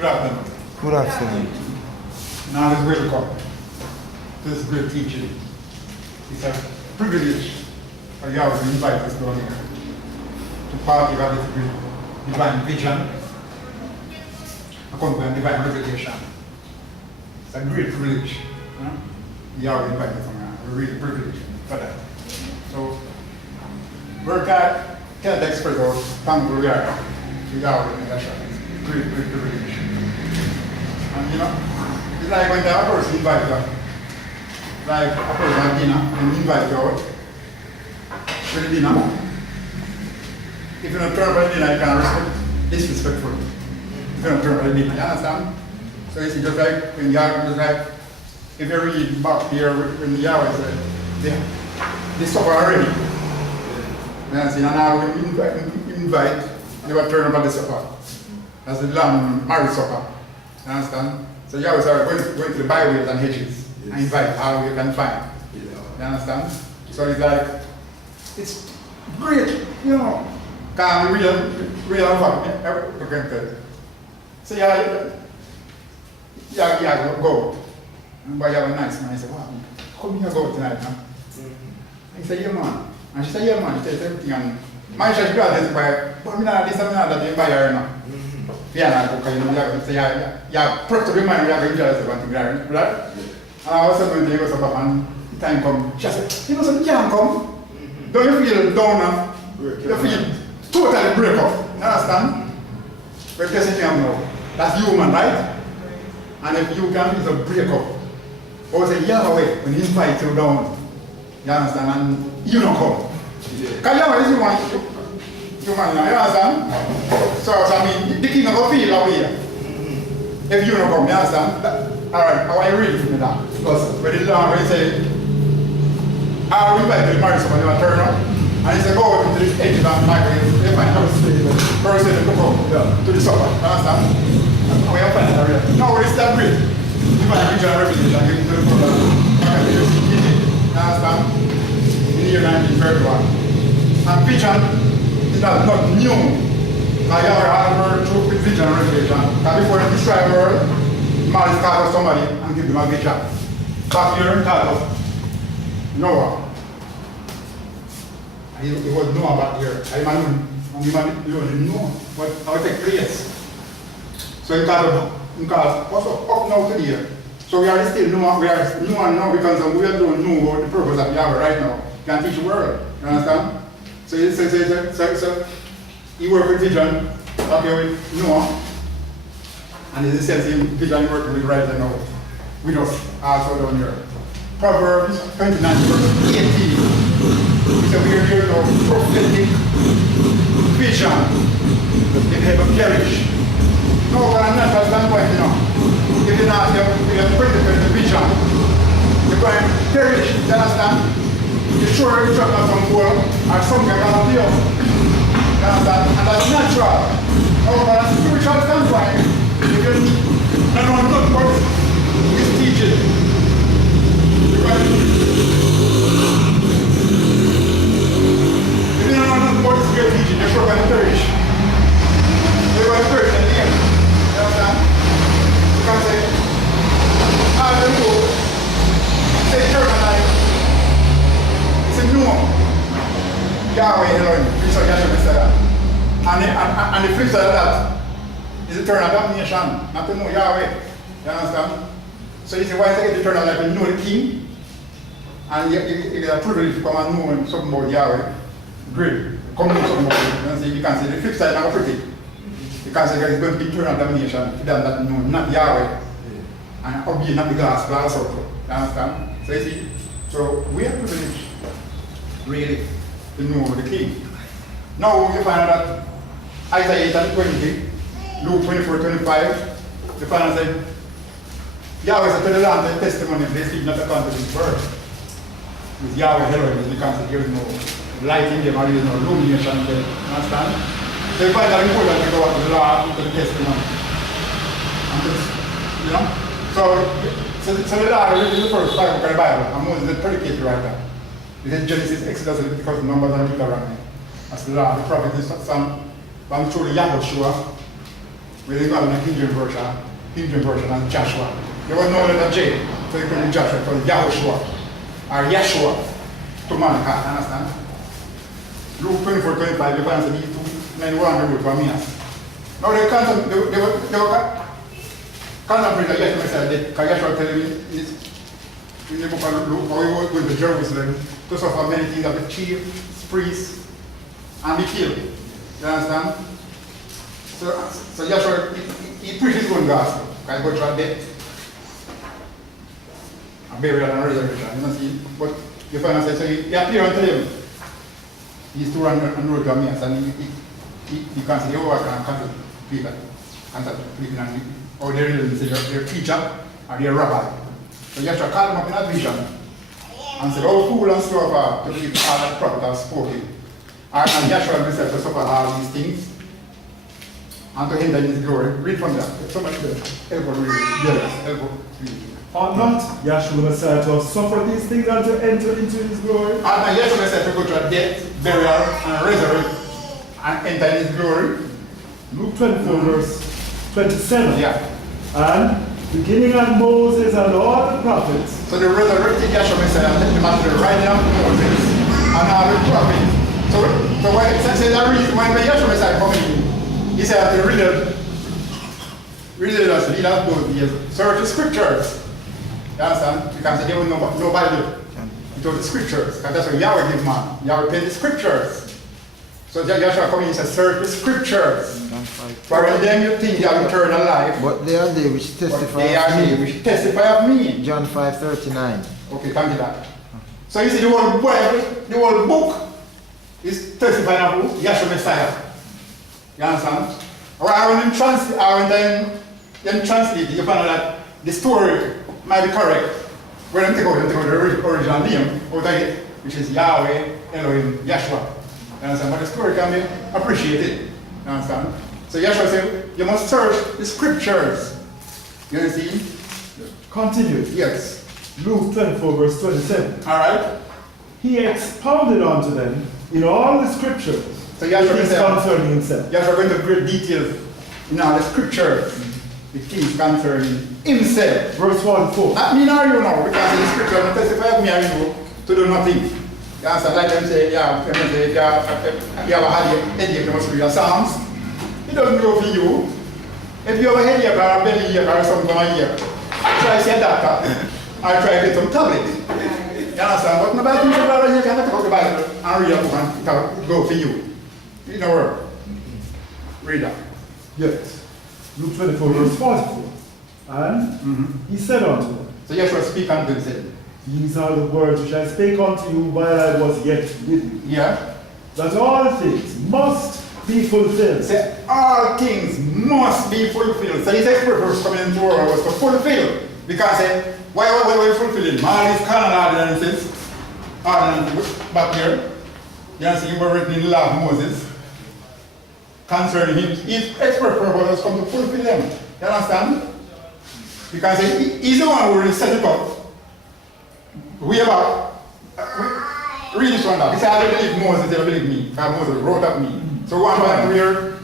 Good afternoon. Good afternoon. Now let's welcome to this great teaching. It's a privilege for you to invite us down here to partake of this great divine vision, accompanied divine revelation. It's a great privilege. You are invited us down here. We're really privileged for that. So, we're can't express how thankful we are to Yahweh in that shot. It's a great privilege. And you know, it's like when a person invites you, like a person at dinner, and invite you out for the dinner. If you don't turn up at dinner, you can't disrespectful. If you don't turn up at dinner, you understand? So it's just like when Yahweh, just like, if you read back here when Yahweh said, they suffer already. You understand? And now when you invite, they will turn up at the supper. That's the lamb marriage supper. You understand? So you always are going to the byways and hedges and invite how you can find. You understand? So it's like, it's great, you know, can real fun. So yeah, go. But you have a nice man. I said, wow, come here, go tonight, huh? I said, yeah, man. And she said, yeah, man. She said everything. And my church got this by, but I'm not this, I'm not that, you buy her now. Yeah, because you know, first of all, you have to enjoy something, right? And I was going to go somewhere, and time come. She said, you know, something can't come. Don't you feel down now? You feel totally break up. You understand? But guess what you know? That's human, right? And if you can, it's a break up. Or say, Yahweh, when he invites you down, you understand? And you don't come. Because Yahweh is human. You understand? So, I mean, the king of a feel away. If you don't come, you understand? Alright, how I read from that? Because when the Lord say, I will invite the marriage someone, you want to turn up. And he said, go over to the edge of that microwave. They might have a person to come to the supper. You understand? How you find that area? No, it's that great. You find a regional revelation, you can do it for the you understand? In the year 1931. And vision, that's not new. I have heard through vision and revelation. That before they destroy the world, man is called of somebody and give them a vision. Back here in called of Noah. He was Noah back here. I didn't know what how it takes place. So he called what's up now to here. So we are still Noah, we are Noah now because we don't know what the purpose of Yahweh right now. Can teach the world. You understand? So he worked with vision, okay, with Noah, and in the sense he vision working with right now, with us also down here. Proverbs 29 verse 18. So we are here now prophetic vision in heaven perish. No, but I'm not at that point, you know. If you're not here, you're prophetic vision. You're going to perish, you understand? You're sure you're talking about some world or something around you. You understand? And that's natural. Oh, but that's spiritual standpoint. You can not know what is teaching. Because if you don't know what is teaching, you're sure going to perish. You're going to perish in the end. You understand? You can say, I don't know. Say eternal life. No. Yahweh Elohim, which are Yahweh said that. And the flip side of that is eternal damnation, not to know Yahweh. You understand? So you see why I get eternal life and know the king, and you get a privilege to come and know something about Yahweh. Great. Come know something about it. You can see the flip side not pretty. You can say there is going to be eternal damnation to them that know not Yahweh. And obey not the gospel also. You understand? So you see, so we are privileged. Really, to know the king. Now you find out that Isaiah 8:20, Luke 24:25, you find out that Yahweh said to the land the testimony if they speak not according to this word. With Yahweh Elohim, you can't say there is no light in them or there is no illumination there. Understand? So you find that important to go out to the law, to the testimony. And this, you know? So the law is the first 5 books of the Bible, and Moses is the predicate right now. It is Genesis, Exodus, Leviticus, Numbers, and Deuteronomy. That's the law. The prophet is some through the Yahushua, where they got a King James version and Joshua. There was no letter J, so you couldn't Joshua, it was Yahushua, or Yeshua, to mankind, understand? Luke 24:25, you find these two men were on the road for Minas. Now they were contemplating Yeshua said, because Yeshua tell him in the book of Luke, how he was going to Jerusalem to suffer many things of the chief, priests, and be killed. You understand? So Yeshua, he preached his own gospel, because he got to death, and burial and resurrection. You know, see? But you find out, so he appeared unto them. He stood on the road to Emmaus, and he can't say, oh, I can't contemplate and or they're teacher or they're rabbi. So Yeshua called him up in a vision and said, oh, fool and slow of to believe all that prophet has spoken. And Yeshua himself to suffer all these things and to enter in his glory. Read from that. Somebody help us read. Yes, help us read. Ought not Yeshua Messiah to have suffered these things and to enter into his glory? And Yeshua said to go to a death, burial, and resurrect and enter in his glory. Luke 24, verse 27. Yeah. And beginning at Moses and all the prophets. So the resurrected Yeshua Messiah left him after the writing of Moses and all the prophets. So why say that reason when Yeshua Messiah coming in, he said to read us, lead us both years. Search the scriptures. You understand? Because they don't know Bible. It was the scriptures. Because that's what Yahweh gave man. Yahweh paid the scriptures. So Yeshua coming and says, search the scriptures. For in them you think you have eternal life. But they are they which testify they are of they me. which testify of me. John 5:39. Okay, come to that. So you see the whole Bible, the whole book is testifying of who? Yeshua Messiah. You understand? Or when them translate it, you find out that the story might be correct. When them take out the original name out of it, which is Yahweh, Elohim, Yeshua. You understand? But the story can be appreciated. You understand? So Yeshua said, you must search the scriptures. You see? Continue. Yes. Luke 24, verse 27. Alright? He expounded unto them in all the scriptures So Yeshua things concerning himself. Yeshua went into great details in all the scriptures, the things concerning himself. Verse 44. Not me nor you now, because in the scripture don't testify of me or you to do nothing. You understand? Like them say, yeah, if you have a headache, you must read your Psalms. It doesn't go for you. If you have a headache or a belly ache or something on here, try to see a doctor or try to get some tablet. You understand? But nobody thinks about it, you can take out the Bible and read a book and it'll go for you. In a word. Read that. Yes. Luke 24, verse 44. And he said unto them, So Yeshua speak unto himself. these are the words which I spake unto you while I was yet with you. Yeah. That all things must be fulfilled. Say, all things must be fulfilled. So his purpose coming into the world was to fulfill. Because why were we fulfilling? All these carnal ordinances back here. You see, were written in the law of Moses concerning him. His expert purpose was come to fulfill them. You understand? Because he's the one who will set it up. We about read this one up. He said, I don't believe Moses, they don't believe me. Because Moses wrote up me. So one point where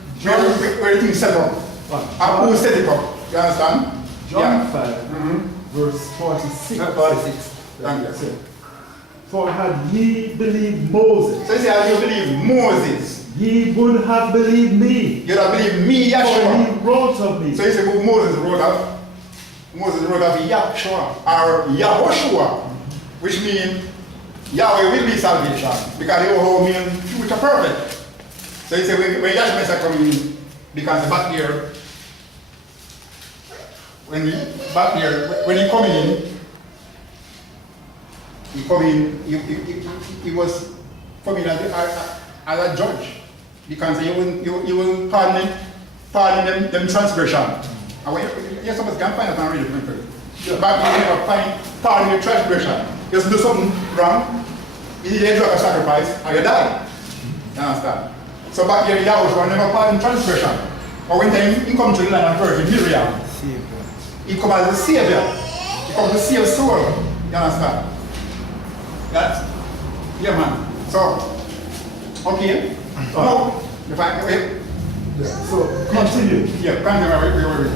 things set up. And who set it up? You understand? John 5, verse 46. 46. Thank you. For had ye believed Moses, So he said, you believe Moses. ye would have believed me. You don't believe me, For Yeshua. he wrote of me. So he said, Moses wrote of Yahshua or Yahushua, which means Yahweh will be salvation because he will mean future perfect. So he said, when Yahshua is coming, because back here, when he come in, he was coming as a judge because he will pardon them transgression. You're supposed to find out and read it for you. Back when you never pardon your transgression, you do something wrong, you need a drug of sacrifice, and you die. You understand? So back here, Yahweh never pardon transgression. But when he comes to the land of Virgin Miriam, he comes as a savior. He comes to save soul. You understand? Yeah, man. So, okay. Now, So, continue. Yeah, continue.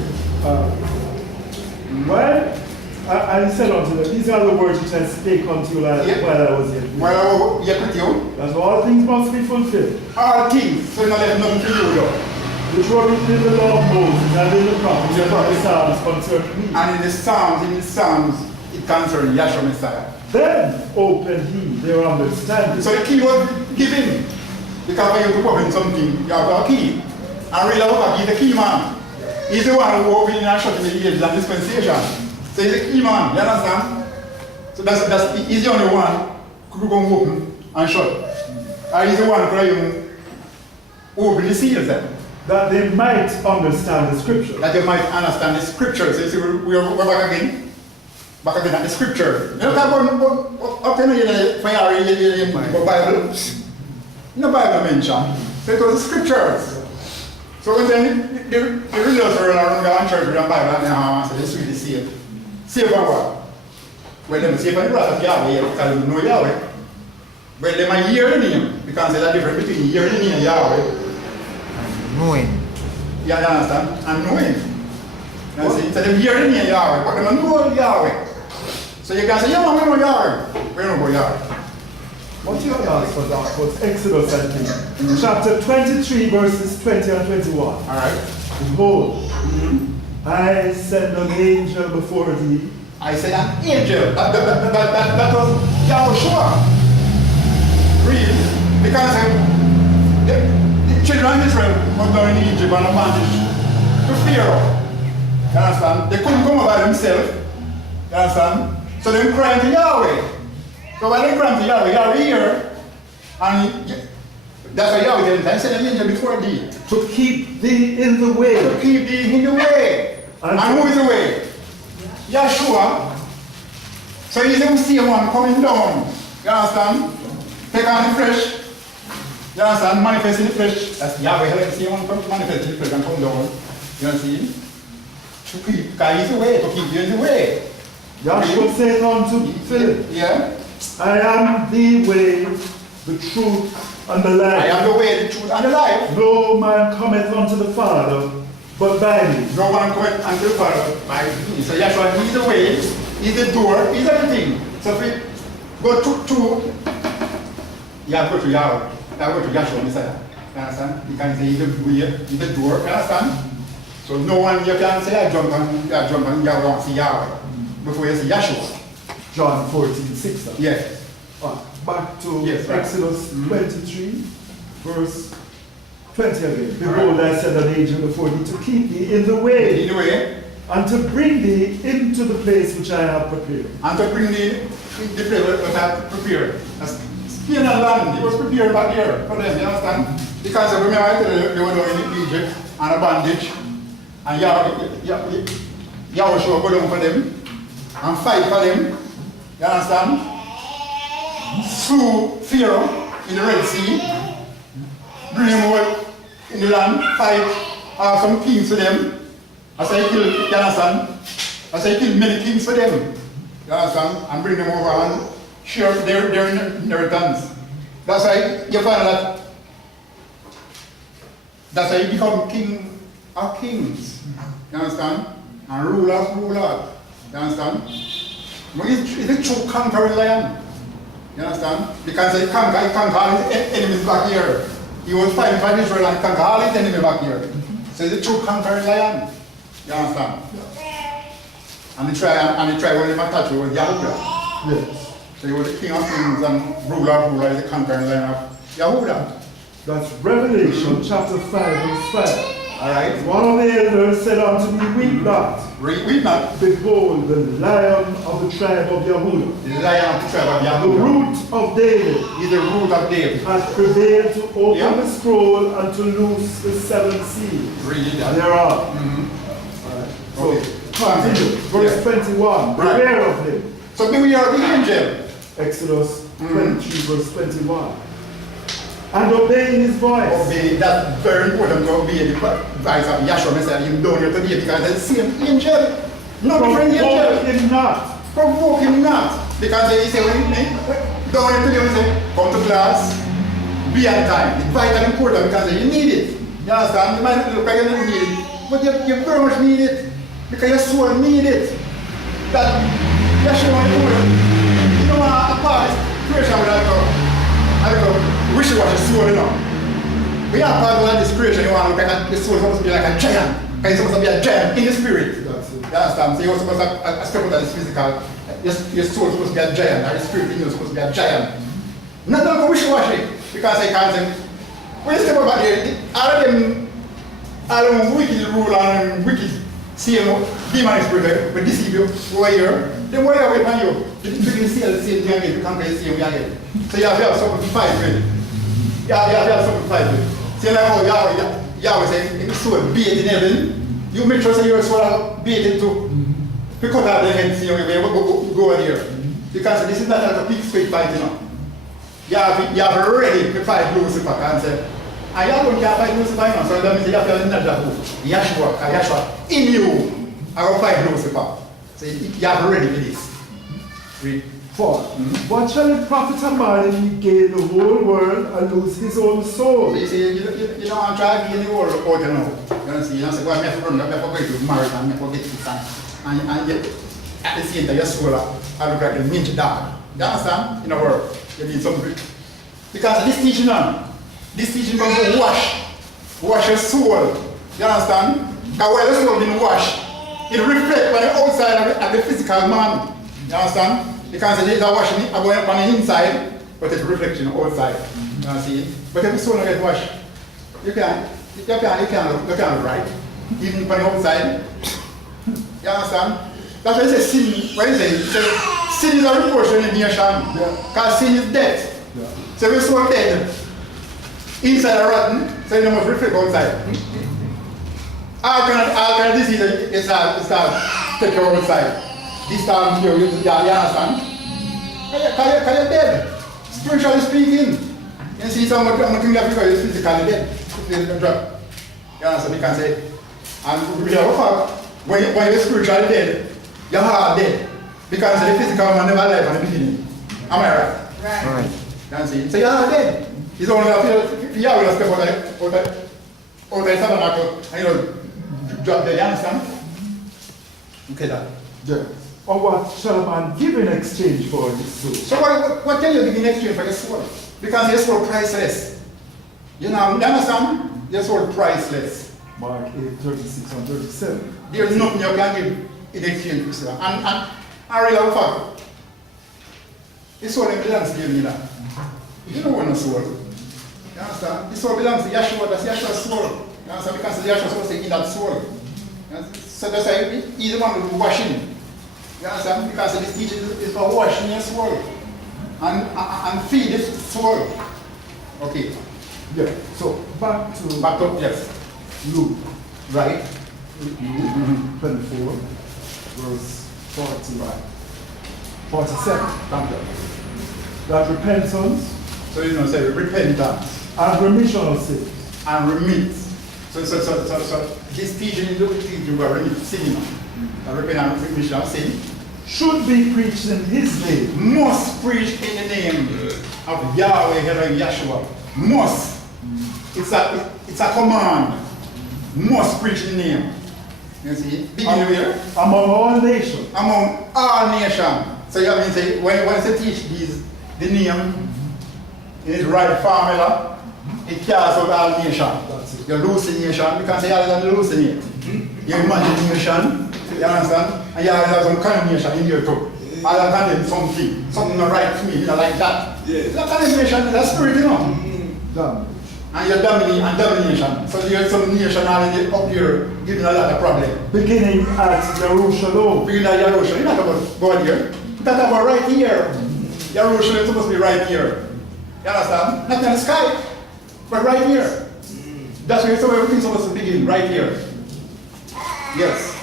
Well, I said unto them, these are the words which I spake unto you while I was yet with you. While I was yet with you, that all things must be fulfilled. all things, so not left nothing to you, though. Which were written in the law of Moses and in the prophets and in the Psalms concerning me. And in the Psalms, it concerns Yahshua Messiah. Then opened he their understanding. So the key was given. Because when you open something, you have a key. And really, he's the key man. He's the one who opened and shut in the ages and dispensation. So he's the key man, you understand? So he's the only one who can open and shut. And he's the one who open the seals then. That they might understand the scripture. That they might understand the scripture. So you see, we're back again. Back again at the scripture. You know, up to the Bible. No Bible mention. So it was the scriptures. So when then the religious were around the church with the Bible and so they really see it. See about what? Well, them see if the wrath of Yahweh because they know Yahweh. Well, they might hear the name because there's a difference between hearing the name of Yahweh And knowing. you understand? And knowing. You see, so they hear the name of Yahweh, but they don't know Yahweh. So you can say, yeah, we know Yahweh. We don't know Yahweh. What you asked for that was Exodus, I think. Chapter 23, verses 20 and 21. Alright. Behold, I send an angel before thee. I said an angel. That was Yahushua. Really? Because the children of Israel were down in Egypt and bondage to Pharaoh. You understand? They couldn't come by themselves. You understand? So they cried to Yahweh. So while they cried to Yahweh, Yahweh here, and that's why Yahweh didn't send an angel before thee. To keep thee in the way. To keep thee in the way. And who is the way? Yahshua. So he's the same one coming down. You understand? Take on the flesh. You understand? Manifest in the flesh. That's Yahweh. Let the same one come manifest in the flesh and come down. You see? To keep, because he's the way, to keep you in the way. Yahshua said unto Philip, yeah? I am the way, the truth, and the life. I am the way, the truth, and the life. No man cometh unto the Father but by me. No one cometh unto the Father by me. So Yahshua, he's the way, he's the door, he's everything. So if we go to you have to go to Yahweh. You have to go to Yahshua Messiah. You understand? You can say he's the way, he's the door. You understand? So no one you can say I jump and you don't see Yahweh before you see Yahshua. John 14:6. Yes. Back to yes, right. Exodus 23, verse 20 again. Behold, I send an angel before thee to keep thee in the way. In the way. And to bring thee into the place which I have prepared. And to bring thee the place which I have prepared. That's Spain and land. It was prepared back here for them, you understand? Because remember I told you they were down in Egypt and a bandage. And Yahweh shall go down for them and fight for them. You understand? Through Pharaoh in the Red Sea, bring them over in the land, fight some kings for them. As I kill, you understand? As I kill many kings for them. You understand? And bring them over and share their inheritance. That's why you find that's why you become king of kings. You understand? And ruler of rulers. You understand? He's a true conquering lion. You understand? Because he conquered all his enemies back here. He was fighting for Israel and conquered all his enemies back here. So he's a true conquering lion. You understand? And the tribe when he attached was Yahudah. Yes. So he was the king of kings and ruler of rulers, the conquering lion of Yahudah. That's Revelation chapter 5, verse 5. Alright? One of the elders said unto me, weep not. Weep not. Behold, the lion of the tribe of Yahudah. The lion of the tribe of Yahudah. The root of David. He's the root of David. Has prevailed to open the scroll and to loose the 7 seals. Read that. Thereof. Okay. So, continue. Verse 21. Beware of him. So beware of the angel. Exodus 23, verse 21. And obey his voice. Obey, that's very important to obey the voice of Yahshua Messiah. You don't here today because it's the same angel. No different angel. Provoke him not. Provoke him not. Because he say, when he down here today, he say, come to class, be on time. It's vital important because you need it. You understand? You might not look like you don't need it, but you very much need it because your soul need it. That Yeshua, you don't want a part of this creation without go wishy-washy soul, you know. We are part of this creation, you want to look at the soul is supposed to be like a giant. Because it's supposed to be a giant in the spirit. That's it. You understand? So you're supposed to step out of this physical. Your soul is supposed to be a giant, or your spirit in you is supposed to be a giant. Not going to wishy-washy. Because I can't say, when you step over there, all of them wicked rule and wicked same demonic spirit will deceive you over here. Then what are we upon you? You can see the same thing again, you can't get the same thing again. So you have to have something to fight with. You have to have something to fight with. See like how Yahweh said, if your soul bathed in heaven, you make sure that your soul bathed too. Because of the head, see how you go over there. Because this is not like a big straight fight, you know. You have ready to fight Lucifer and say, and you don't fight Lucifer, you know, so that means you have to have another Yeshua in you, I will fight Lucifer. So you have ready for this. Read. 4. What shall it profit a man if he gain the whole world and lose his own soul? So you see, you don't want to try to gain the world out, you know. You don't see, you don't say, well, I have to run, I have to go to marriage, and I have to get this, and yet, at the same time, your soul, I look like a ninja dog. You understand? In a word, you need something. Because this teaching comes to wash your soul. You understand? Because when the soul been washed, it reflects on the outside of the physical man. You understand? Because it is a washing going on the inside, but it's a reflection outside. You understand? But if the soul not get washed, you can't look right. Even on the outside. You understand? That's why it says sin. What is it? It says sin is a reproach to the nation. Because sin is death. Yeah. So if you're so dead, inside are rotten, so you must reflect outside. All kind of disease is take you outside. This time here, you understand? Because you're dead. Spiritually speaking. You see someone looking at you is physically dead. Physically drop. You understand? You can say, and we have a fact, when you're spiritually dead, your heart dead. Because the physical man never alive at the beginning. Am I right? Right. Right. You can see? So your heart dead. It's only if you have to step out the tabernacle and drop dead. You understand? Okay, that. Yeah. Or what shall a man give in exchange for his soul? So what can you give in exchange for your soul? Because your soul priceless. You understand? Your soul priceless. Mark 8:36 and 37. There's nothing you can give in exchange for soul. And real fact, the soul belongs to you. You don't want a soul. You understand? The soul belongs to Yeshua. That's Yeshua's soul. You understand? Because Yeshua's soul is in that soul. So that's why he's the one who washing. You understand? Because this teaching is for washing your soul and feed the soul. Okay. Yeah. So back to yes. Luke. Right. Luke 24, verse 47. Thank you. That repentance So you know, say repentance and remission of sins. and remit. So this teaching is the teaching about remit sin. Repentance and remission of sin Should be preached in his name. must preach in the name of Yahweh and Yeshua. Must. It's a command. Must preach in the name. You see? Begin here. Among all nations. Among all nations. So you have to say, when you teach the name in its right formula, it casts out all nations. That's it. Your hallucination, because you have to hallucinate. Your imagination, you understand? And you have some condemnation in your too. I condemn something not right to me, you know, like that. Yeah. It's a condemnation, it's a spirit, you know. Damage. And you're domination. So there's some nation already up here giving a lot of problem. Beginning at Jerusalem. Beginning at Jerusalem, you're not about going here. You're talking about right here. Jerusalem is supposed to be right here. You understand? Not in the sky, but right here. That's where everything's supposed to begin, right here. Yes.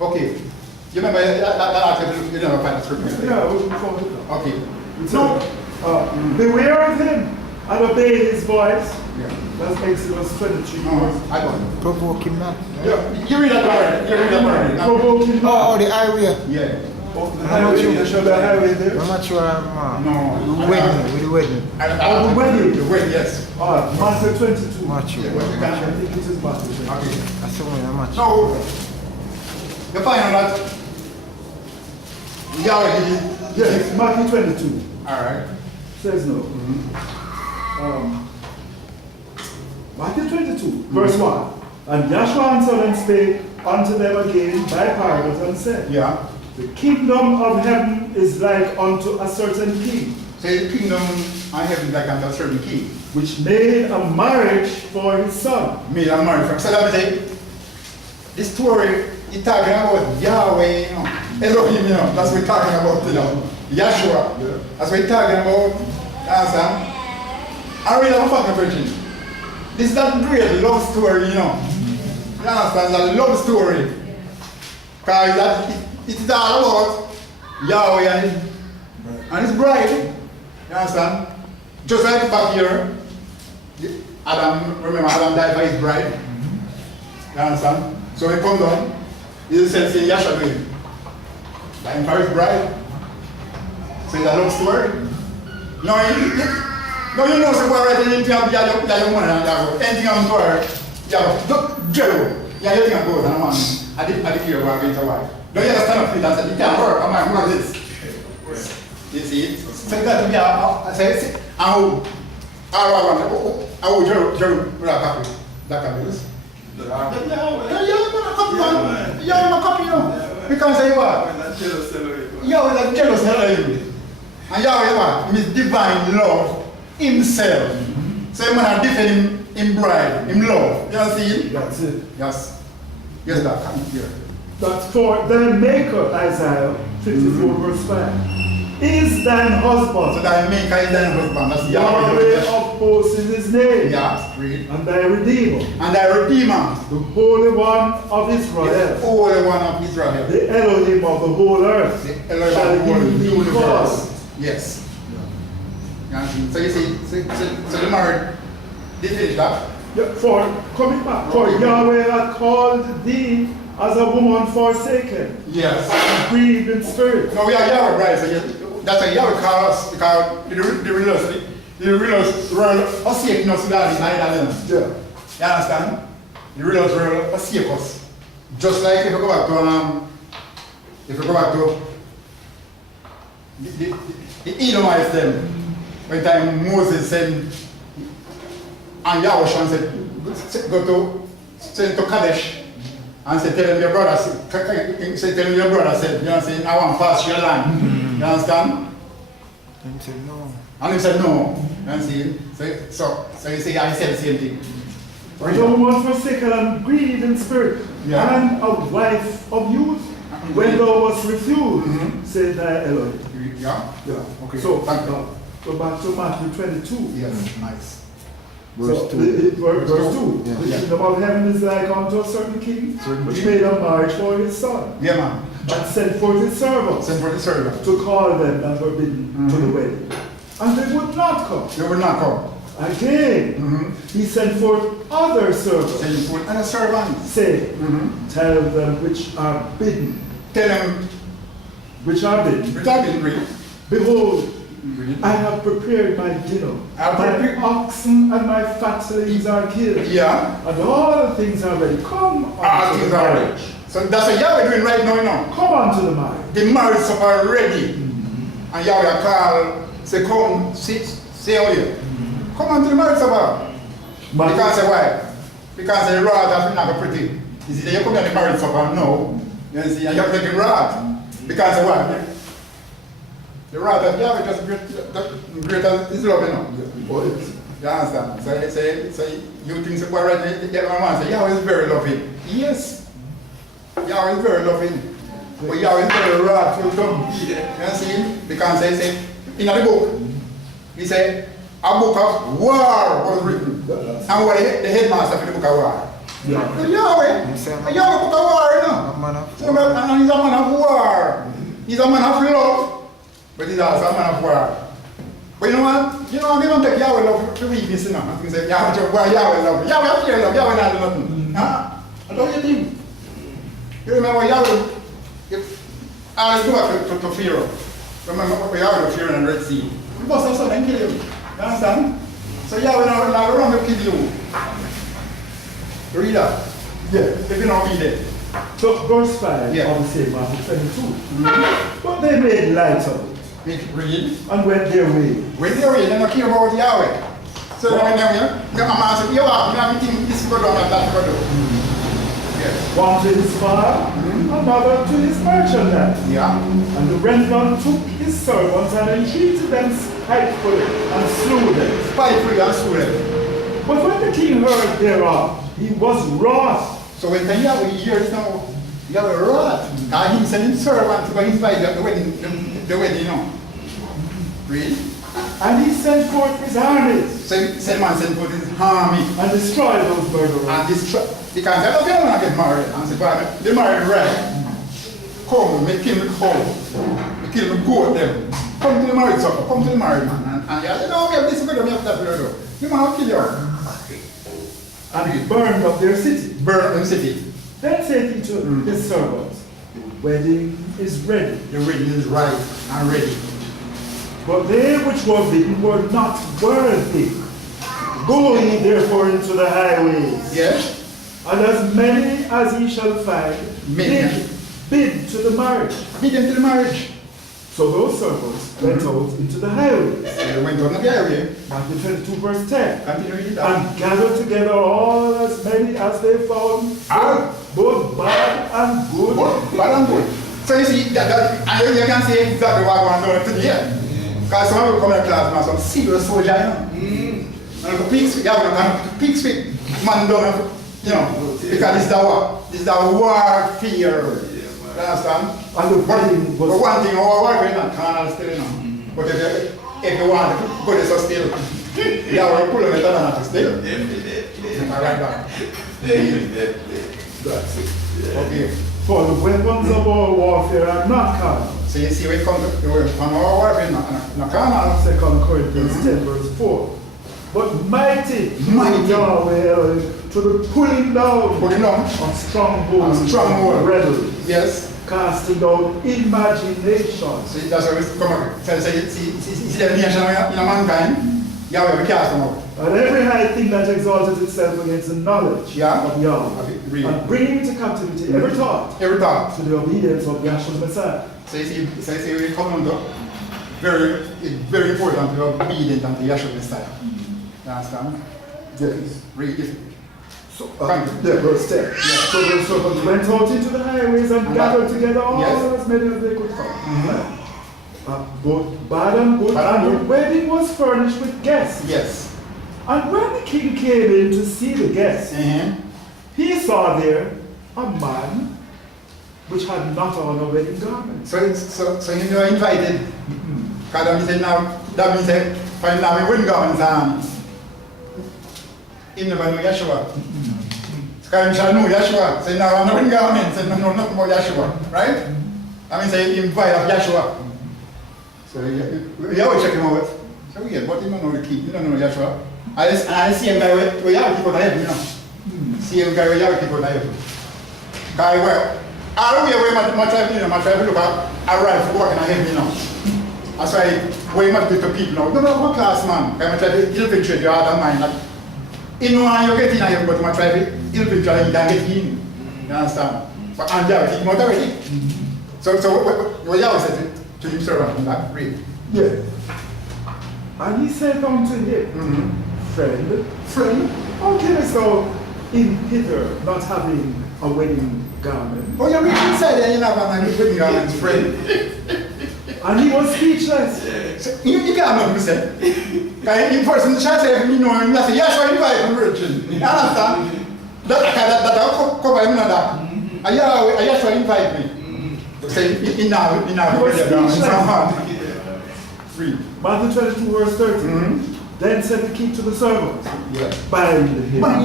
Okay. You remember that you never find the scripture? Yeah, we found it. Okay. So, beware of him and obey his voice. Yeah. That's Exodus 23. No, I don't. Provoke him not. You read that already. You read that already. Provoking. Oh, the highway. Yeah. Oh, the highway, there should be a highway there. I'm not sure, man. No. With the wedding, with the wedding. Oh, the wedding. The wedding, yes. Matthew 22. Matthew. Yeah, what you I can. think it is Matthew 22. Okay. That's the one, I'm not sure. So, you find out that Yahweh did. Yes, Matthew 22. Alright. Says no. Matthew 22, verse 1. And Joshua answered and spake unto them again by parables and said, Yeah. the kingdom of heaven is like unto a certain king, Say the kingdom I heaven like unto a certain king. which made a marriage for his son. Made a marriage from. So let me say, this story, it's talking about Yahweh, you know. Elohim, you know. That's what we're talking about, you know. Yahshua. Yeah. That's what we're talking about. You understand? I really have a fucking virgin. This is that great love story, you know. You understand? It's a love story. Because it is all about Yahweh and his bride. You understand? Just like back here, Adam, remember Adam died by his bride. You understand? So he comes down, he says, Yahshua to him. Dying for his bride. So it's a love story. No, you know, so we're writing anything up, you're money and anything I'm for, yeah, you think I'm good, and I'm on. I did care about going to wife. Don't you understand up feet and say, you can't work, I'm like, what is this? You see it? So you got to be, I say, I will Jerry, that copy this. Yeah, I'm a copy, you know. Because say what? Yahweh is a jealous Elohim. And Yahweh what? Means divine love himself. So you want to defend him bride, him love. You see? That's it. Yes. Yes, that come here. That's for thy maker, Isaiah 54, verse 5. Is thine husband. So thy maker is thine husband. That's Yahweh Yahweh. of hosts is his name. Yeah, read. And thy redeemer. And thy redeemer. The Holy One of The Israel. Holy One of Israel. The Elohim of the whole earth. The Elohim Shall of the whole he be universe. called. Yes. So you see, so the married, they finish that? Yeah, for coming back, for Yahweh had called thee as a woman forsaken, Yes. grieved in spirit. No, we are Yahweh, right? So that's why Yahweh call us, because the realize world forsaken us without his island. Yeah. You understand? The realize world forsake us. Just like if you go back to the Edomites them, when time Moses sent and Yahweh said, send to Kadesh and say, tell him your brother, said, you know, saying, I want to pass your land. You understand? He said no. And he said no. You see? So you see, I said the same thing. For the woman forsaken and grieved in spirit, Yeah. and a wife of youth, when thou was refused, said thy Elohim. Yeah? Yeah. Okay. So, Thank you. go back to Matthew 22. Yes, nice. Verse So, 2. verse 2. Yeah. The kingdom of heaven is like unto a certain king, Certain which king. made a marriage for his son, Yeah, man. and sent forth his servants Send for the servant. to call them that were bidden to the wedding. And they would not come. They will not come. Again, he sent forth other servants, Send for another servant. saying, tell them which are bidden, Tell them, which are bidden, without being read. behold, I have prepared my dinner. I have My prepared- oxen and my fatlings are killed. Yeah. And all things are ready. Come Ah, unto things the are ready. marriage. So that's what Yahweh doing right now, you know. Come unto the marriage. The marriage supper ready. And Yahweh call, say, come, say how you. Come on to the marriage supper. Because say why? Because the rod has not a pretty. You see, you come to the marriage supper, no. You see, and you have to take the rod. Because say why? The rod that Yahweh just great as his love, you know. You understand? So you think so right, say Yahweh is very loving. Yes. Yahweh is very loving. But Yahweh is very wrathful too. You see? Because they say, in the book, he said, a book of war was written. And what the headmaster for the book of war? Yeah. Yahweh. Yahweh book of war, you know. A man of So, and he's a man of war. He's a man of love. But he's also a man of war. But you know what? You know, they don't take Yahweh love to weakness, you know. And they say, Yahweh love. Yahweh fear love. Yahweh not do nothing. Huh? I don't you think? You remember Yahweh? I'll go back to Pharaoh. Remember, we are the Pharaoh and Red Sea. We must have son and kill him. You understand? So Yahweh now run to kill you. Read that. Yeah. If you don't read it. So verse 5 Yeah. of the same Matthew 22. But they made light of it Read. and went their way. When they're read, they don't care about Yahweh. So when they're I'm saying, you are, we have everything this go down and that go down. Yes. One to his farm, another to his merchandise. Yeah. And the rentman took his servants and entreated them spitefully and slew them. Spitefully and slew them. But when the king heard thereof, he was wroth. So when Yahweh hears now, Yahweh wrath. And he sent his servant to go invite the wedding, you know. Read. And he sent forth his armies Send man send forth his army. and destroyed those murderers. And destroy. Because I don't want to get married. And say, but they married right. Come, make kill me cow. Make kill me goat them. Come to the married supper. Come to the married man. And you say, no, we have this, we have that. You want to kill you. And he burned up their city. Burn up the city. Then said he to his servants, the wedding is ready. The wedding is right and ready. But they which were bidden were not worthy. Go ye therefore into the highways, Yes? and as many as ye shall find, Many. bid to the marriage. Bid them to the marriage. So those servants went out into the highways. They went on the area. Matthew 22 verse 10. Continue reading that. And gathered together all as many as they found, both bad and good. Bad and good. So you see, and you can see exactly what I'm going to do today. Because some people come in the class now, some serious soldier, you know. And the pigs, yeah, the pigs with man down, you know, because this is the war. This is the warfare. You understand? And the wedding was... But one thing, our war is not carnal still, you know. But if you want to put it so still, you have to pull them better than to still. All right, back. That's it. Okay. For the weapons of our warfare are not carnal. So you see, we come to our warfare, not carnal. 2 Corinthians 10 verse 4. But mighty Yahweh to the pulling down of strongholds, brethren. Yes. Casting down imaginations. So that's why we come up. So you see the nation in mankind, Yahweh, we cast them out. And every high thing that exalted itself against the knowledge of Yahweh. And bringing into captivity every thought. Every thought. To the obedience of Yahshua Messiah. So you see we come under very important to be obedient unto Yahshua Messiah. You understand? Yes. Read it. So, verse 10. Yeah. So the servants went out into the highways and gathered together all as many as they could find. Both bad and good. And the wedding was furnished with guests. Yes. And when the king came in to see the guests, he saw there a man which had not on a wedding garment. So you know invited. Because that means find now we wouldn't go on he never know Yeshua. Because he shall know Yeshua. So now I'm not in garment, so no nothing about Yeshua. Right? I mean say invite of Yeshua. So we always check him out. So we get, but he don't know the key, he don't know Yeshua. I see him guy where Yahweh people are heaven, you know. See him guy where Yahweh people are heaven. Guy where all the way my tribe, you know, my tribe look at arrive for working in heaven, you know. That's why way much better people now. Don't know what class man. I'm trying to infiltrate your heart and mind. Like, you know how you get in here, but my tribe infiltrate you and get in. You understand? But and Yahweh take him out already. So what Yahweh said to him servant, like, read. Yeah. And he said unto him, Friend, how camest thou in hither not having a wedding garment? Oh, you read inside there, you have a wedding garment, friend. And he was speechless. So, you can't know what he said. In person, the child said, you know, and you say, yes, I invite him, virgin. You understand? That cover him on that. And yes, I invite me. Say, in now, wedding garment. Matthew 22 verse 13. Then said the king to the servant, bind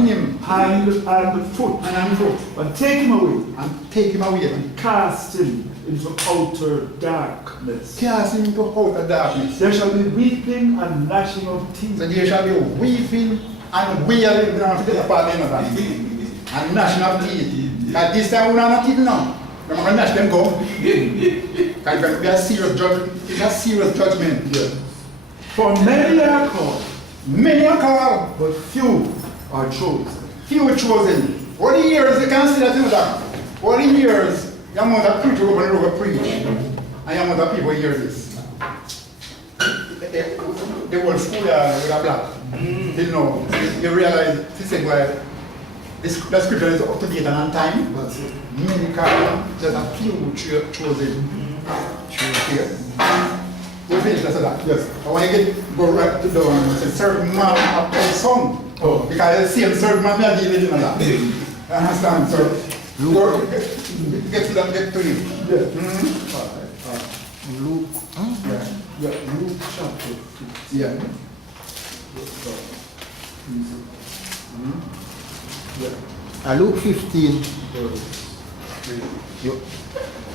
him, hand and foot, and take him away, and cast him into outer darkness. There shall be weeping and gnashing of teeth. So there shall be weeping and wailing, and gnashing of teeth. At this time we are not even now. I'm going to match them go. It's going to be a serious judgment. It's a serious judgment. Yeah. For many are called, Many are called, but few are chosen. few are chosen. What the years you can see that in that? What the years the amount of preachers open the road preach, and the amount of people hear this. The whole school with a black. You know, you realize this is why the scripture is up to date and on time. That's it. Many called, just a few chosen. Here. We finish that. Yes. I want to go right to the one and say, certain man have a son. Oh. Because the same certain man may deal with that. You understand? So, go, get to that, get to it. Yeah. Luke. Yeah. Yeah, Luke chapter 2. Yeah. Yeah. Luke 15.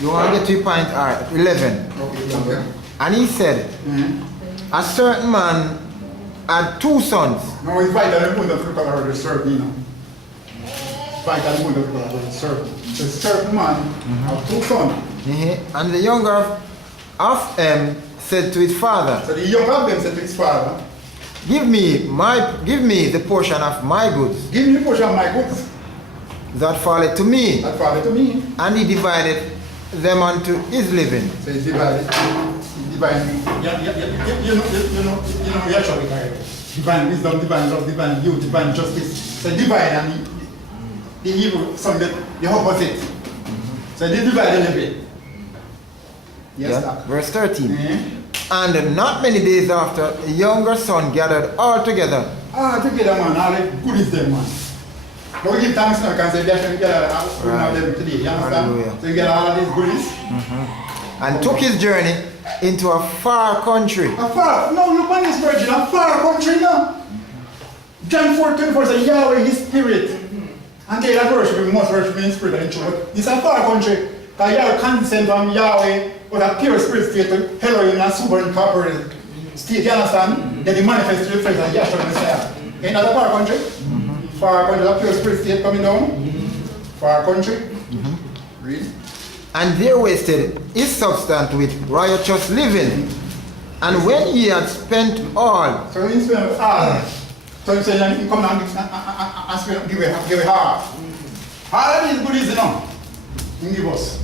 You want to get to your point? Alright, 11. Okay. And he said, a certain man had 2 sons. Now it's vital important to talk about the certain, you know. Vital important to talk about the certain. The certain man have 2 sons. And the younger of them said to his father, So the younger of them said to his father, Give me the portion of my goods give me a portion of my goods. that falleth to me. That father to me. And he divided them unto his living. So it's divided. You actually divine wisdom, divine love, divine youth, divine justice. So divide and the evil, some the opposite. So they divide a little bit. Yes, Yeah. sir. Verse 13. Mm-hmm. And not many days after, the younger son gathered all together. Together, man, all the goodies them, man. But we give thanks now because they actually get them today. You understand? Hallelujah. So you get all these goodies. And took his journey into a far country. A far, no, look on this virgin, a far country now. John 4:24 says Yahweh is spirit. And they that worship him must worship him in spirit and in truth. It's a far country. Because Yahweh consent from Yahweh with a pure spirit state to Elohim and super incorporated state. You understand? Then he manifests to the flesh and Yahshua Messiah. Ain't that a far country? Far country, a pure spirit state coming down. Far country. Read. And there wasted his substance with riotous living. And when he had spent all, So he spent all. So he said, he come down and spend, give a half. All of these goodies, you know, he give us.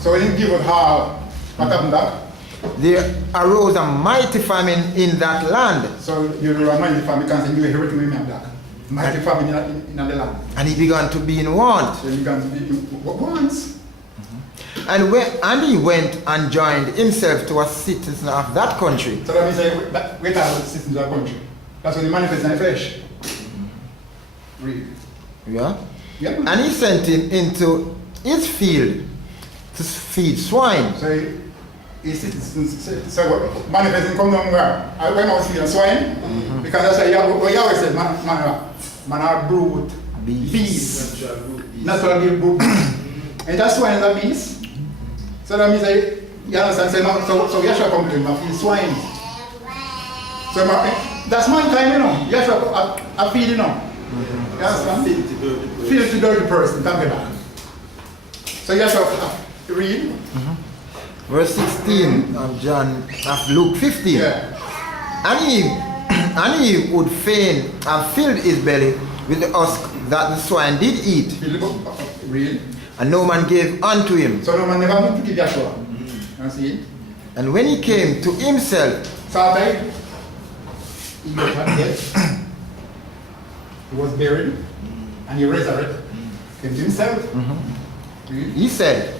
So he give us half. What happened that? there arose a mighty famine in that land. So you remind the family because you inherit with me of that. Mighty family in the land. And he began to be in want. So you can be once. And he went and joined himself to a citizen of that country. So that means we have citizens of the country. That's when he manifests in the flesh. Read. Yeah? Yeah. And he sent him into his field to feed swine. So his citizens, so manifesting come down where? When I was feeding swine, because that's why Yahweh said, man are brute, beast. Natural brute. And that's swine is a beast. So that means you understand, so Yahshua come to him and feed swine. So that's mankind, you know. Yahshua a feed, you know. You understand? Feed to dirty person, thank you that. So Yahshua read. Verse 16 of Luke 15. Yeah. And he would fain have filled his belly with the husk that the swine did eat. Read. And no man gave unto him. So no man never need to give Yahshua. You see? And when he came to himself, Saturday, he got dead. He was buried and he resurrected. Came to himself. Read. he said,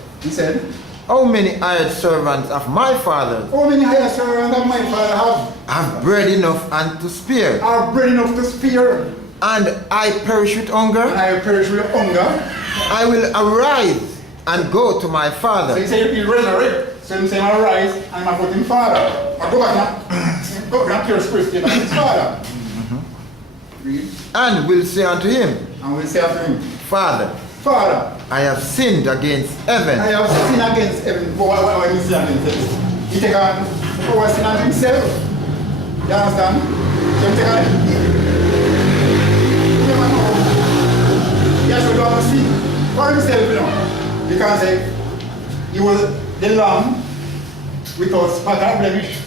How many hired servants of my father how many hired servants of my father have bread enough and to spare, have bread enough to spare, and I perish with and hunger? I perish with hunger? I will arise and go to my So father. he said, he resurrected. So he said, I rise and I go to his father. I go back now. Go back to your spirit state of his father. Read. And will say unto him, And we say after him, Father, Father, I have sinned against heaven. I have sinned against heaven. What do you sin against heaven? He take on our sin on himself. You understand? So he take on you never know. He has to do our sin for himself, you know. Because he was the lamb without spot or blemish.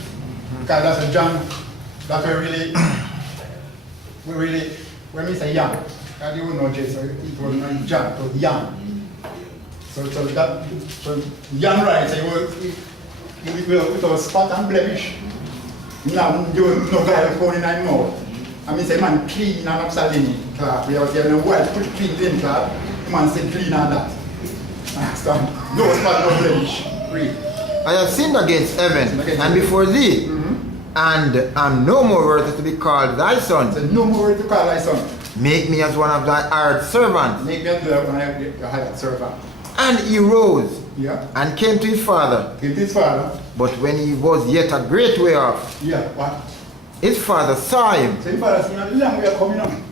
Because that's a John that we really, when we say young, because you know Jesus, so it was not John, it was young. So young right, so he was without spot and blemish. Now, you no guy phone in my mouth. I mean, say man clean and absolutely clap. We have to know what put clean in clap. Man say clean and that. Understand? No spot, no blemish. Read. I have sinned against heaven and before thee, and am no more worthy to be called thy son. So no more worthy to call thy son. Make me as one of thy hired servants. Make me as one of your hired servant. And he rose Yeah. and came to his father. Came to his father. But when he was yet a great way off, Yeah, what? his father saw him So his father seen a long way coming on.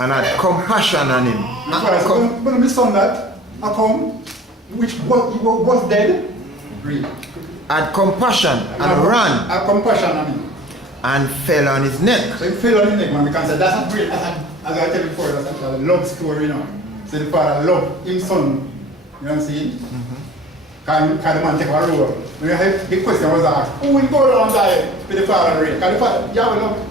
and had compassion on him. His father said, but my son that I come, which was dead. Read. Had compassion and ran Had compassion on him. and fell on his neck. So he fell on his neck, man, because that's a great, as I tell you before, that's a love story, you know. So the father loved his son, you know what I'm saying? Can the man take a role? When the question was asked, who will go around die with the father race? Because the father, you have a love.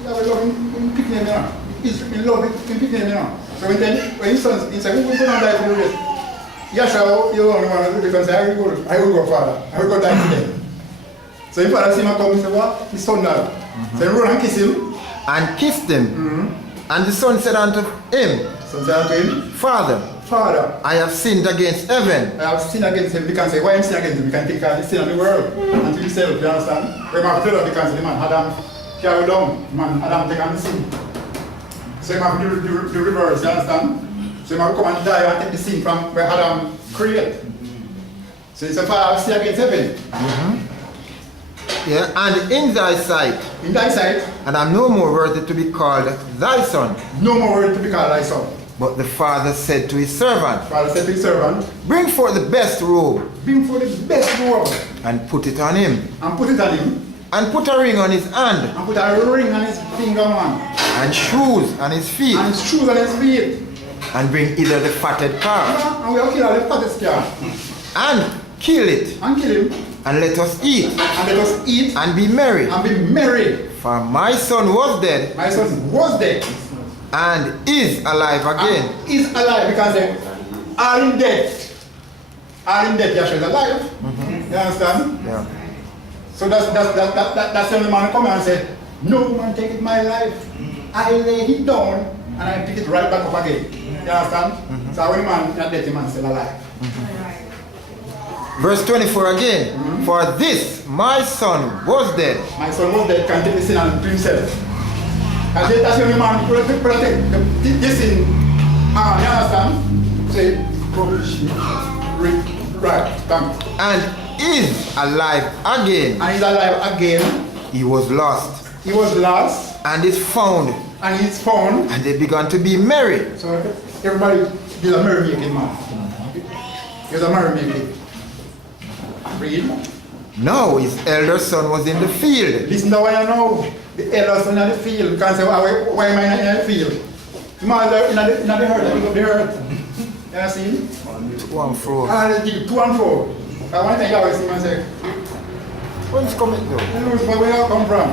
You have a love in picking him, you know. He's in love in picking him, you know. So when his son, he said, who will go around die for the race? Yes, you're the only one who can say, I will go, father. I will go die today. So his father see him come and say, what? His son died. So he run and kiss him. And kissed him. And the son said unto him, So said unto him, Father, Father, I have sinned against heaven. I have sinned against him. We can say, why am I sin against him? We can take out the sin of the world and to himself, you understand? We have to tell us because the man Adam carried down, man Adam take on the sin. So he have to do reverse, you understand? So he have to come and die and take the sin from where Adam created. So he said, Father, I have sinned against heaven. Yeah, and in thy sight, In thy sight, and I'm no more worthy to be called thy son. no more word to be called thy son. But the father said to his servant, Father said to his servant, Bring forth the best robe bring for the best robe and put it on him, and put it on him and put a ring on his hand, and put a ring on his finger, man, and shoes on his feet, and his shoes on his feet. and bring hither the fatted calf, And we have killed all the fattest calf and kill it, and kill him and let us eat, and let us eat and be merry. and be merry. For my son was dead, My son was dead and is alive again. and is alive because they are in death. Are in death, Yahshua is alive. You understand? Yeah. So that's the only man who come and say, no man take it my life. I lay it down and I pick it right back up again. You understand? So when man is dead, the man is still alive. Verse 24 again. For this my son was dead, My son was dead, can take the sin and to himself. And that's the only man who protect this sin. You understand? Say, right, thank you. and is alive again. And he's alive again. He was lost, He was lost and is found, and he's found. and they began to be merry. So everybody is a merrymaking man. He's a merrymaking. Read. Now his elder son was in the field, Listen to what I know. The elder son in the field. You can't say, why am I not in the field? The man in the earth, I pick up the earth. You see? to and fro. And they give 2 and 4. I want to think I always see him and say, When's coming though? you know where you come from.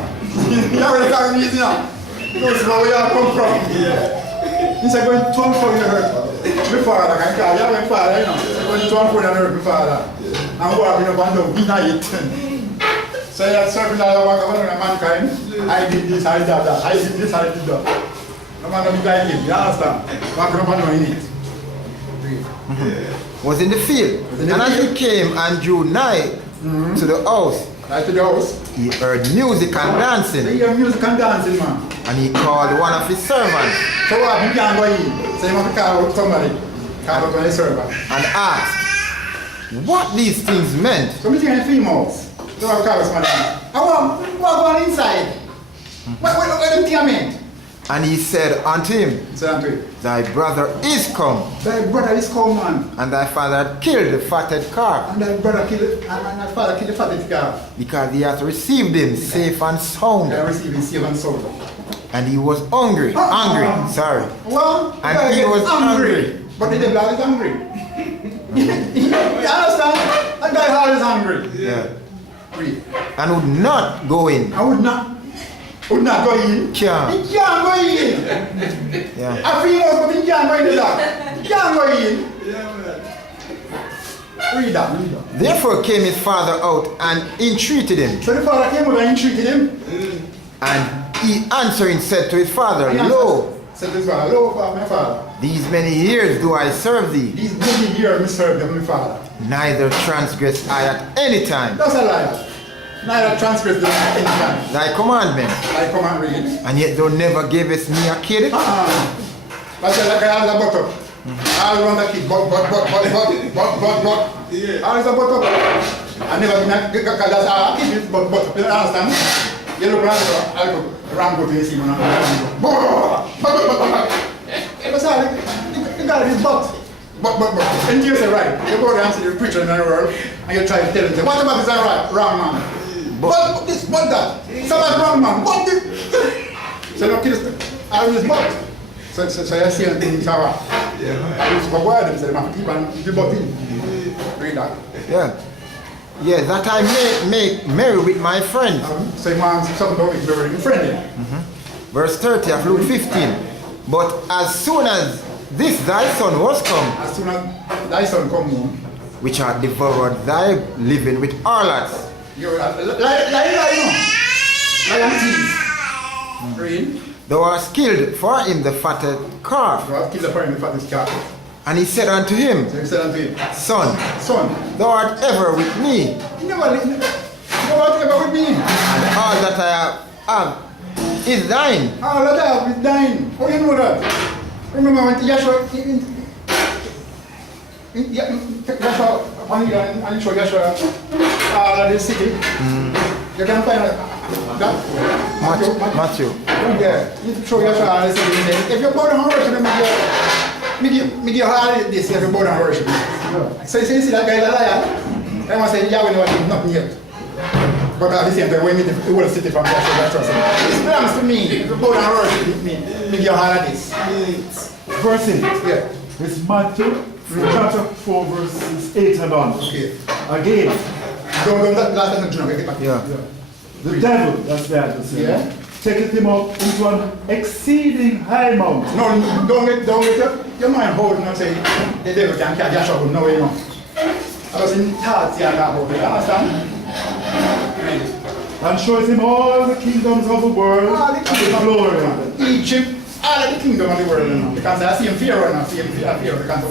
You already talking easy now. You know where you come from. He said, going 2 and 4 in the earth. My father can call you, my father, you know. Going 2 and 4 in the earth, my father. And walking up and down, we not it. So you have certain that I walk around with mankind. I did this, I did that. I did this, I did that. No man don't be like him, you understand? Walking up and down in it. Was in the field. in the And as field. he came and drew nigh to the house, Right to the house. he heard music and They dancing, hear music and dancing, man. and he called one of his servants So what? You can't go in. So you have to call out somebody. Call out a server. and asked what these things meant. So I'm thinking of females. So I call somebody. I want to go inside. What do you think I meant? And he said unto him, So I'm doing. Thy brother is come, Thy brother is come, man. and thy father had killed the fatted calf, And thy brother killed it, and thy father killed the fatted calf. because he hath received him safe and sound. They are receiving safe and sound. And he was hungry, sorry. Well, And he was hungry. But the devil is hungry. You understand? That guy heart is hungry. Yeah. Read. And would not go in. I would not go in. Can't. He can't go in. Yeah. I feel but he can't go in the dark. He can't go in. Read that. Therefore came his father out and entreated him. So the father came over and entreated him. And he answering said to his father, Lo, said to his father, Lo, my father. these many years do I serve thee, These many years I served my father. neither transgress I at any time That's a lie. Neither transgress them at any time. thy commandment, I come and read. and yet thou never gavest me a kid. That's like I have a butter. I want a kid, but. I have a butter. I never been a that's how I keep it, but. You understand? You look around, I go around go to the scene and that's how the guy is butt. But. And you say, right, you go there and see the preacher in the world, and you try to tell him, say, what about this right? Wrong, man. But this, what that? Something wrong, man. What this? So no kids, I was butt. So I see things are right. I was for word and said, man, keep on the butt in. Read that. Yeah. Yeah, that I may make merry with my friends. So man, something about it, very friendly. Verse 30 of Luke 15. But as soon as this thy son was come, As soon as thy son come home, which hath devoured thy living with harlots, you're like thieves. Read. thou hast killed for him the fatted calf. You have killed the parent for this cat. And he said unto him, So he said unto him, Son, son, thou art ever with me, you never with me. and all that I have is thine. All that I have is thine. How do you know that? Remember when Yahshua, when you show Yahshua all of the city, you can find that. Matthew. Yeah, you show Yahshua all the city. If you bow down and worship him, me give you all this if you bow down and worship him. So you see that guy is a liar. I want to say Yahweh never did nothing yet. But at the same time, when the whole city from Yahshua, it belongs to me. If you bow down and worship me give you all of this. Verse 8. Yeah. It's Matthew chapter 4 verses 8 and on. Okay. Again, Don't last time get back. Yeah. the devil, that's the adversary, Yeah. taketh him up into an exceeding high mountain. No, don't get your mind holding and say the devil can catch Yahshua, no way, no. I was in thoughts here about it, you understand? And showeth him all the kingdoms of the world All the and the kingdom glory of them. Egypt, all of the kingdom of the world, you know. Because I see him Pharaoh and I see him Pharaoh because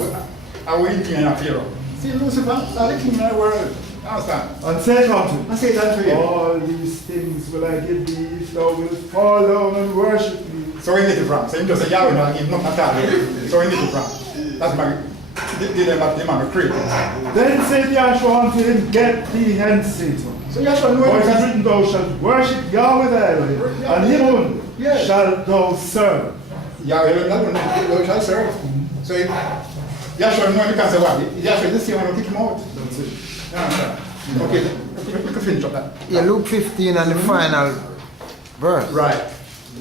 I will eat in a Pharaoh. See Lucifer, all the kingdom of the world, you understand? And saith unto him, I say that to you. all these things will I give thee if thou wilt fall down and worship me. So we need to from. So him just say Yahweh no give nothing at all. So we need to from. That's my the man created. Then said Yahshua unto him, get thee hence, Satan. So Yahshua For knows it is written, thou shalt worship Yahweh thy Elohim, and him only Yes. shalt thou serve. Yahweh alone shall serve. So if Yahshua knows you can say what? Yahshua is the same one who kick him out. That's it. You understand? Okay, we could finish up that. Yeah, Luke 15 and the final verse. Right.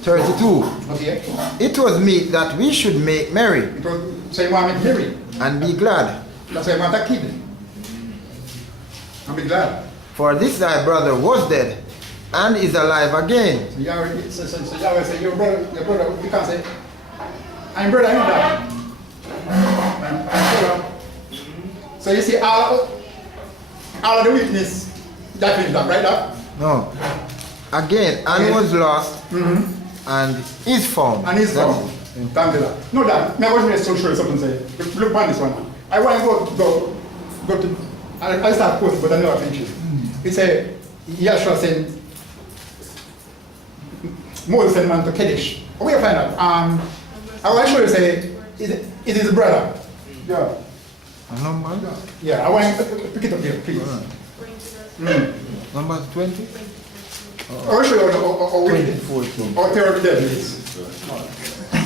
32. Okay. It was meet that we should make merry Because so you want me to marry. and be glad, That's why you want a kid. I'll be glad. for this thy brother was dead and is alive again. So Yahweh say your brother, you can't say, I'm brother, I know that. I'm brother. So you see all of the weakness that is that, right? That? No. Again, and Okay. was lost and is found. And he's That's gone. it. Thank you. No, that. Me was really so sure something say. Look on this one. I want to go to. I start quoting, but I never finish it. He said, Yahshua said, Moses sent man to Kadesh. Where you find out? I want to show you say, it is his brother. Yeah. A number? Yeah. I want to pick it up here, please. Number 20? I will show you how we 14. how terrible the devil is.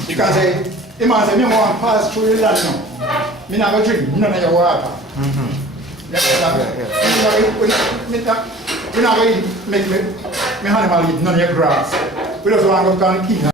You can say, the man say, me want to pass through the land now. Me not going to drink none of your water. We're not going to make me animal eat none of your grass. We just want to go to the king.